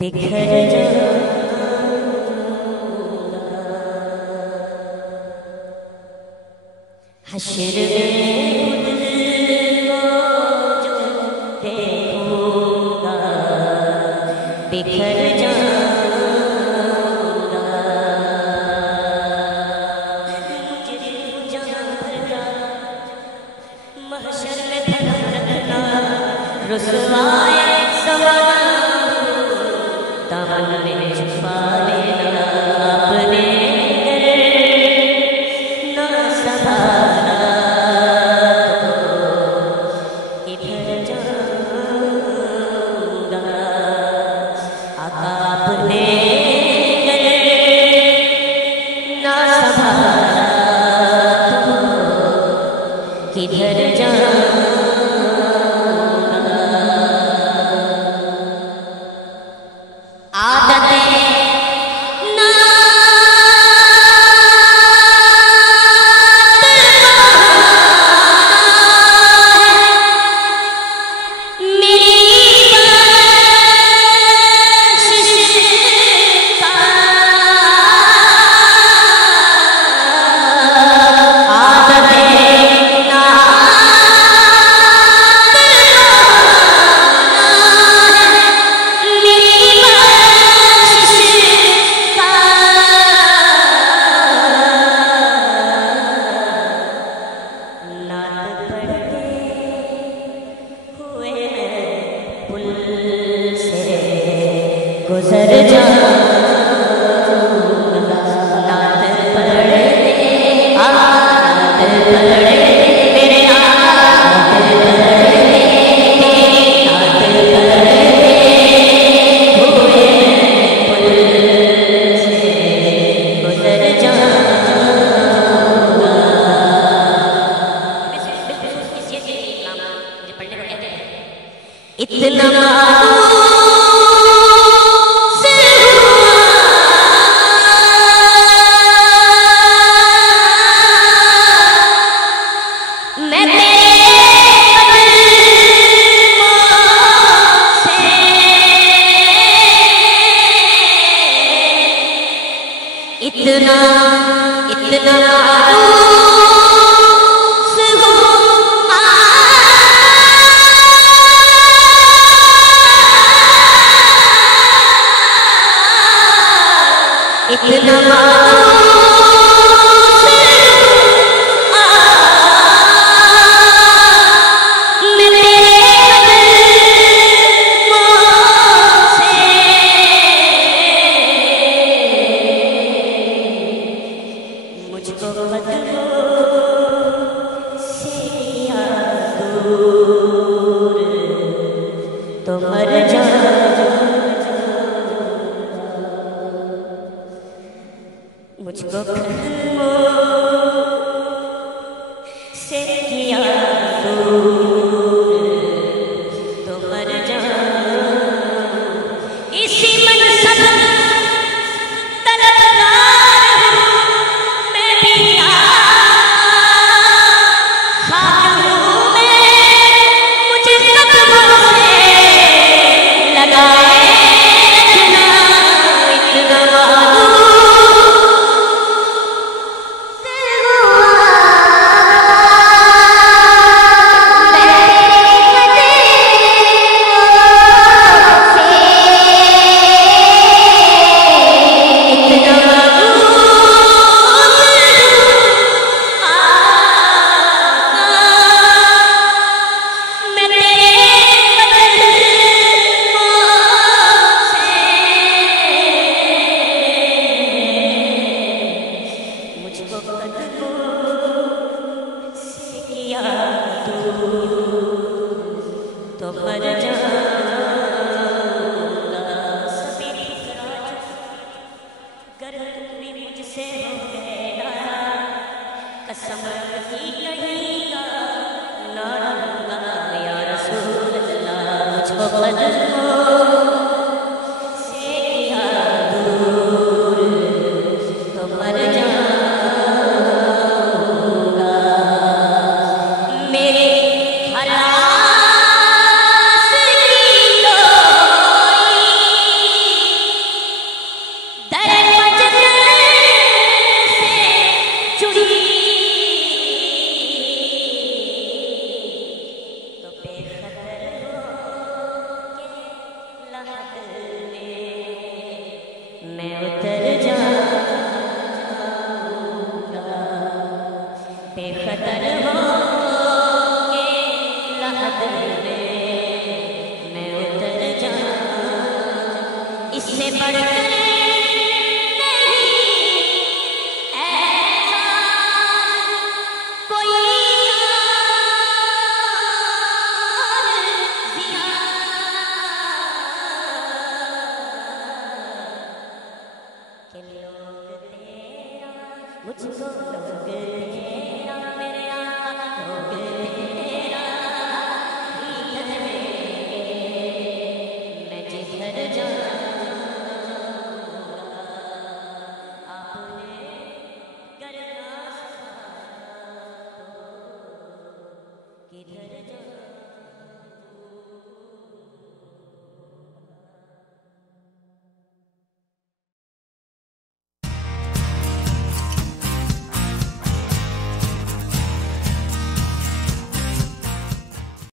बिखर जाऊंगा हश्र में खुद को जो देखूंगा, बिखर जाऊंगा मुझे जहाँ भरना महशर में धर्म रखना, रुसवाए सवाल दामन में छुपा लेना, अपने ना संभाला तो इधर जाऊंगा। आका अपने ना संभाला तो किधर जाऊंगा। गुजर जाऊंगा नात पढ़े आत पढ़े मेरे आत पढ़े नात पढ़े हुए पुल से गुजर जाऊंगा। इतना इतना इतना मायूस हूँ इतना मायूस मैं तेरे कदमों से मुझको कदमों से किया दूर तो मर जा। मुझको कदमों से किया दूर तो मर जा। इसी मनसब तो मर जाऊंगा। सभी ठुकरा गर तुम भी मुझसे हो गया, कसम की कहींगा ना रहूंगा या रसूल अल्लाह। मुझको कदमों से किया दूर कदर में मैं उतर जाऊं, इससे बढ़कर